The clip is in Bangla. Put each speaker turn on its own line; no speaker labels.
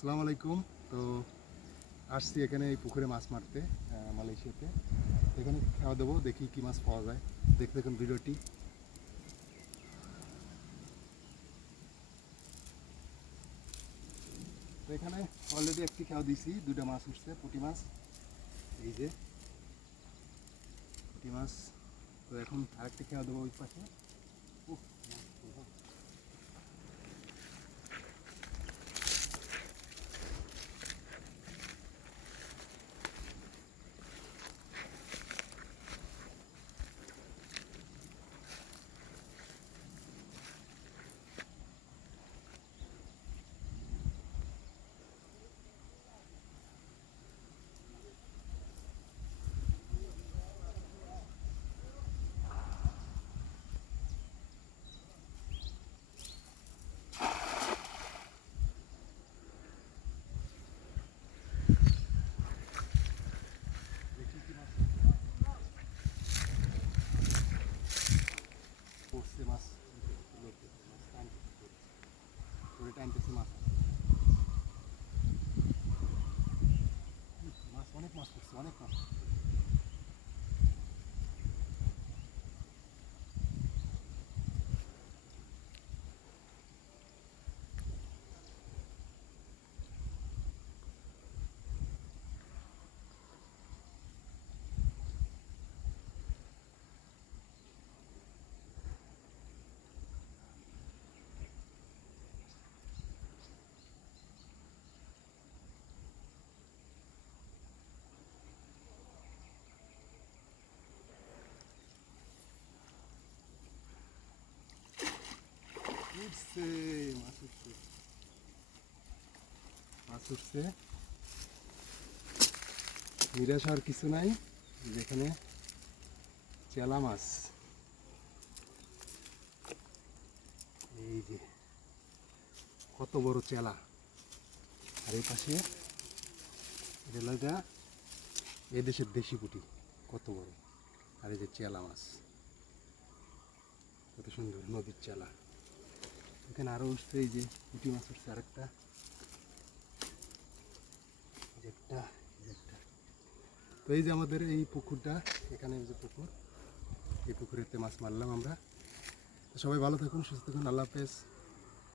আসসালামু আলাইকুম। তো আসছি এখানে এই পুকুরে মাছ মারতে মালয়েশিয়াতে। এখানে খাওয়া দেবো দেখি কি মাছ পাওয়া যায়। দেখতে দেখুন ভিডিওটি। এখানে অলরেডি একটি খাওয়া দিয়েছি দুটা মাছ উঠছে, পুঁটি মাছ। এই যে, পুঁটি মাছ। তো এখন আরেকটি খাওয়া দেবো ওই পাশে। plantas de maçã. উঠছে মাছ উঠছে মাছ উঠছে নিরাশ আর কিছু নাই। যেখানে চেলা মাছ। এই যে, কত বড় চেলা। আর এই পাশে রেলাটা এদেশের দেশি পুটি, কত বড়। আর এই যে চেলা মাছ। কত সুন্দর নদীর চেলা। এখানে আরও উঠছে এই যে পুটি মাছ উঠছে আরেকটা একটা একটা। তো এই যে আমাদের এই পুকুরটা, এখানে যে পুকুর, এই পুকুরেতে মাছ মারলাম আমরা। সবাই ভালো থাকুন, সুস্থ থাকুন, আল্লাহ হাফেজ।